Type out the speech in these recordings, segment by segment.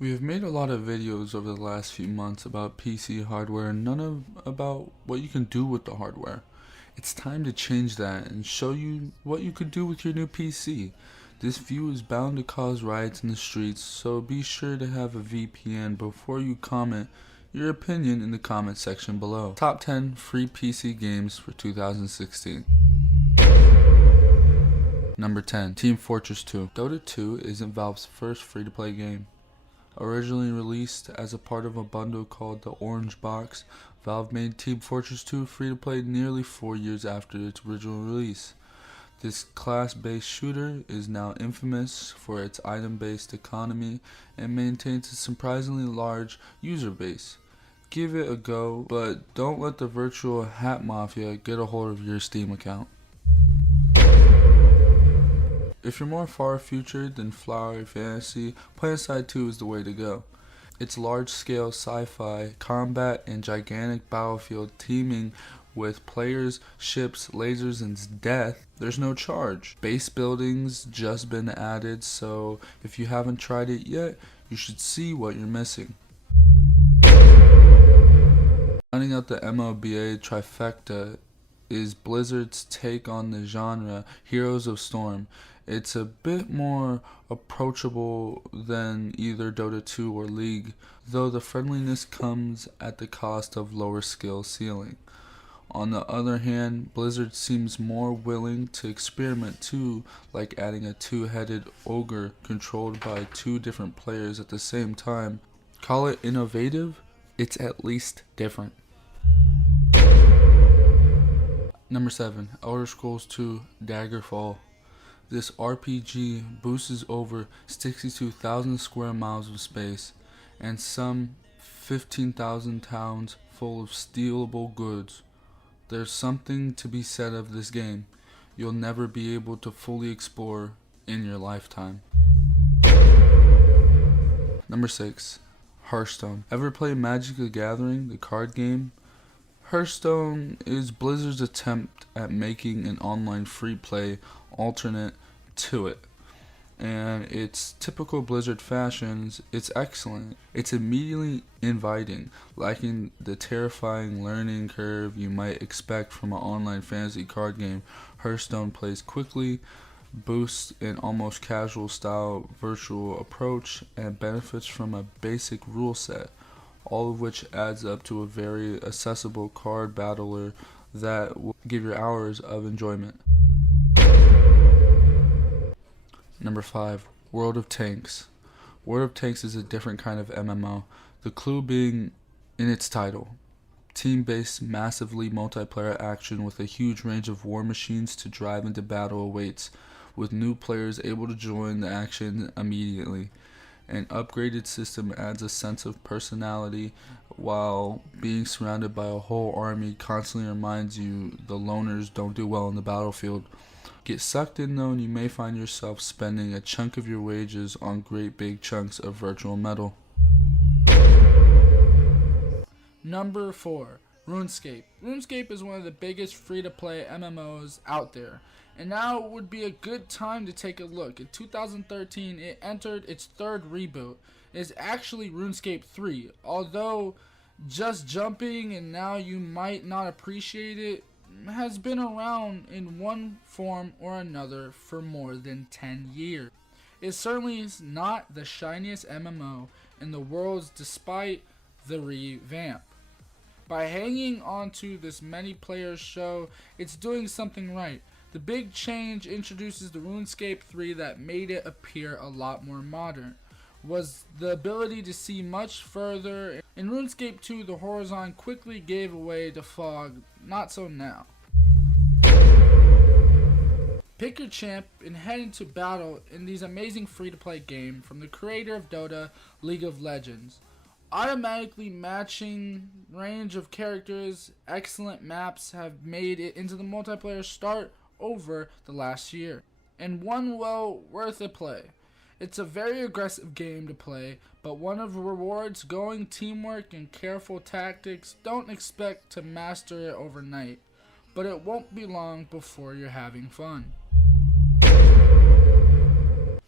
We have made a lot of videos over the last few months about PC hardware and about what you can do with the hardware. It's time to change that and show you what you could do with your new PC. This view is bound to cause riots in the streets, so be sure to have a VPN before you comment your opinion in the comment section below. Top 10 free PC games for 2016. Number 10. Team Fortress 2. Dota 2 isn't Valve's first free-to-play game. Originally released as a part of a bundle called the Orange Box, Valve made Team Fortress 2 free-to-play nearly 4 years after its original release. This class-based shooter is now infamous for its item-based economy and maintains a surprisingly large user base. Give it a go, but don't let the virtual hat mafia get a hold of your Steam account. If you're more far-futured than flowery fantasy, Planetside 2 is the way to go. It's large-scale sci-fi combat and gigantic battlefield teeming with players, ships, lasers, and death. There's no charge. Base buildings just been added, so if you haven't tried it yet, you should see what you're missing. Rounding out the MLBA trifecta is Blizzard's take on the genre, Heroes of Storm. It's a bit more approachable than either Dota 2 or League, though the friendliness comes at the cost of lower skill ceiling. On the other hand, Blizzard seems more willing to experiment too, like adding a two-headed ogre controlled by two different players at the same time. Call it innovative, it's at least different. Number 7. Elder Scrolls 2 Daggerfall. This RPG boasts over 62,000 square miles of space and some 15,000 towns full of stealable goods. There's something to be said of this game you'll never be able to fully explore in your lifetime. Number 6. Hearthstone. Ever play Magic the Gathering, the card game? Hearthstone is Blizzard's attempt at making an online free-play alternate to it. And its typical Blizzard fashions, it's excellent. It's immediately inviting, lacking the terrifying learning curve you might expect from an online fantasy card game. Hearthstone plays quickly, boosts an almost casual style virtual approach, and benefits from a basic rule set, all of which adds up to a very accessible card battler that will give you hours of enjoyment. Number 5. World of Tanks. World of Tanks is a different kind of MMO, the clue being in its title. Team-based, massively multiplayer action with a huge range of war machines to drive into battle awaits, with new players able to join the action immediately. An upgraded system adds a sense of personality, while being surrounded by a whole army constantly reminds you the loners don't do well on the battlefield. Get sucked in though, and you may find yourself spending a chunk of your wages on great big chunks of virtual metal. Number 4. Runescape. Runescape is one of the biggest free-to-play MMOs out there, and now would be a good time to take a look. In 2013, it entered its third reboot. It is actually RuneScape 3, although just jumping and now you might not appreciate it, has been around in one form or another for more than 10 years. It certainly is not the shiniest MMO in the world despite the revamp. By hanging on to this many players show, it's doing something right. The big change introduces the RuneScape 3 that made it appear a lot more modern, was the ability to see much further. In RuneScape 2, the horizon quickly gave away to fog, not so now. Pick your champ and head into battle in these amazing free-to-play games from the creator of Dota, League of Legends. Automatically matching range of characters, excellent maps have made it into the multiplayer start over the last year, and one well worth a play. It's a very aggressive game to play, but one of rewards going teamwork and careful tactics. Don't expect to master it overnight, but it won't be long before you're having fun.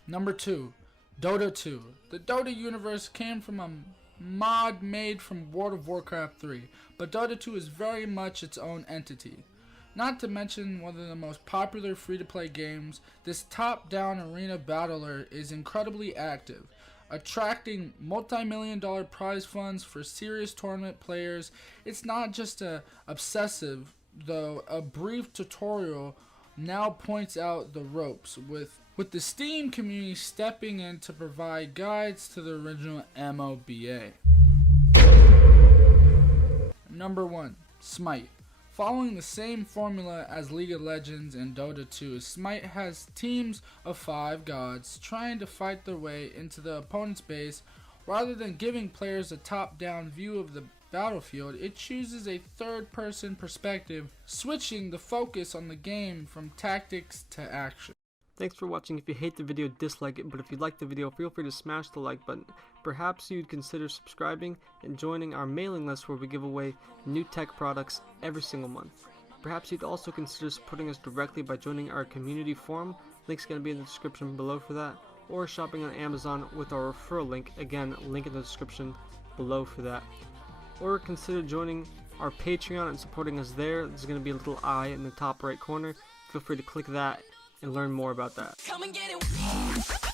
Number 2. Dota 2. The Dota universe came from a mod made from World of Warcraft 3, but Dota 2 is very much its own entity. Not to mention one of the most popular free-to-play games, this top-down arena battler is incredibly active, attracting multi-million-dollar prize funds for serious tournament players. It's not just obsessive, though. A brief tutorial now points out the ropes, with the Steam community stepping in to provide guides to the original MOBA. Number 1. Smite. Following the same formula as League of Legends and Dota 2, Smite has teams of 5 gods trying to fight their way into the opponent's base. Rather than giving players a top-down view of the battlefield, it chooses a third-person perspective, switching the focus on the game from tactics to action. Thanks for watching. If you hate the video, dislike it, but if you like the video, feel free to smash the like button. Perhaps you'd consider subscribing and joining our mailing list where we give away new tech products every single month. Perhaps you'd also consider supporting us directly by joining our community forum, link's going to be in the description below for that, or shopping on Amazon with our referral link, again, link in the description below for that. Or consider joining our Patreon and supporting us there. There's going to be a little eye in the top right corner. Feel free to click that and learn more about that. Come and get it.